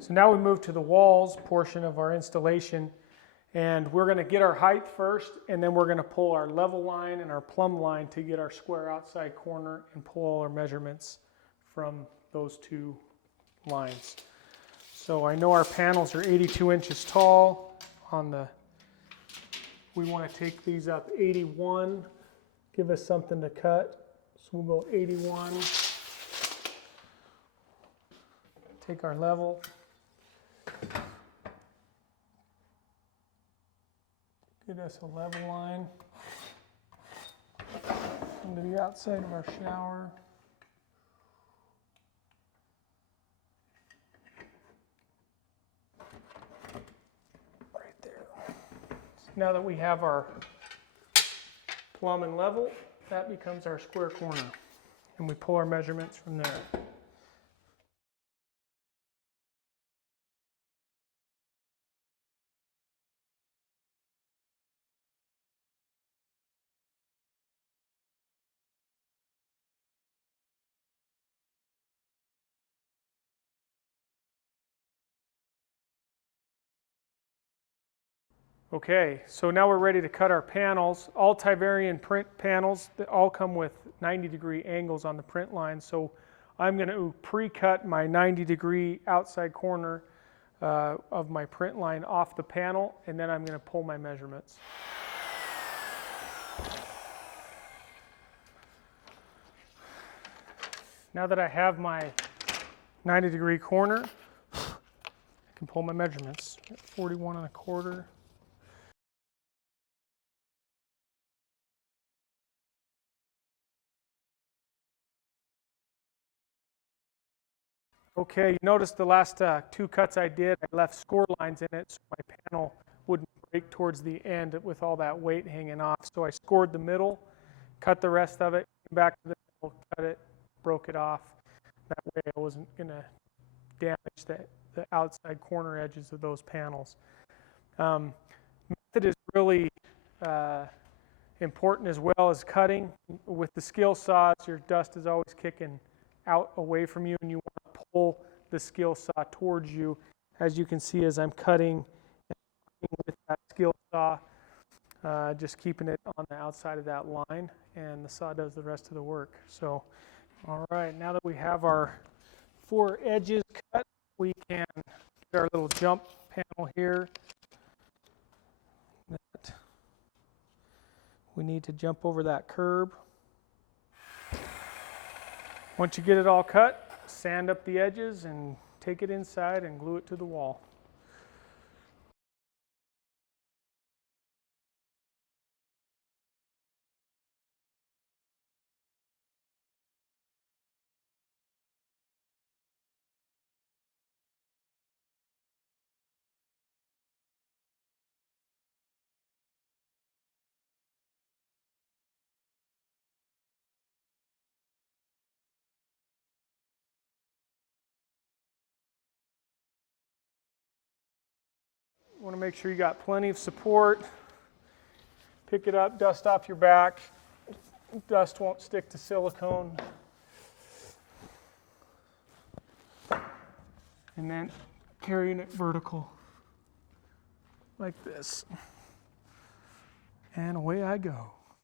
So now we move to the walls portion of our installation, and we're going to get our height first, and then we're going to pull our level line and our plumb line to get our square outside corner and pull all our measurements from those two lines. So I know our panels are 82 inches tall. We want to take these up 81, give us something to cut. So we'll go 81, take our level, get us a level line into the outside of our shower. Right there. So now that we have our plumb and level, that becomes our square corner. And we pull our measurements from there. Okay, so now we're ready to cut our panels. All Tyvarian print panels, they all come with 90-degree angles on the print line. So I'm going to pre-cut my 90-degree outside corner of my print line off the panel, and then I'm going to pull my measurements. Now that I have my 90-degree corner, I can pull my measurements. 41 1/4. Okay, you notice the last two cuts I did, I left score lines in it so my panel wouldn't break towards the end with all that weight hanging off. So I scored the middle, cut the rest of it, came back to the middle, cut it, broke it off. That way I wasn't going to damage the outside corner edges of those panels. Method is really important as well as cutting. With the skill saws, your dust is always kicking out away from you, and you want to pull the skill saw towards you. As you can see, as I'm cutting with that skill saw, just keeping it on the outside of that line, and the saw does the rest of the work. So, all right, now that we have our 4 edges cut, we can get our little jump panel here. We need to jump over that curb. Once you get it all cut, sand up the edges and take it inside and glue it to the wall. You want to make sure you got plenty of support. Pick it up, dust off your back. Dust won't stick to silicone. And then carrying it vertical like this. And away I go.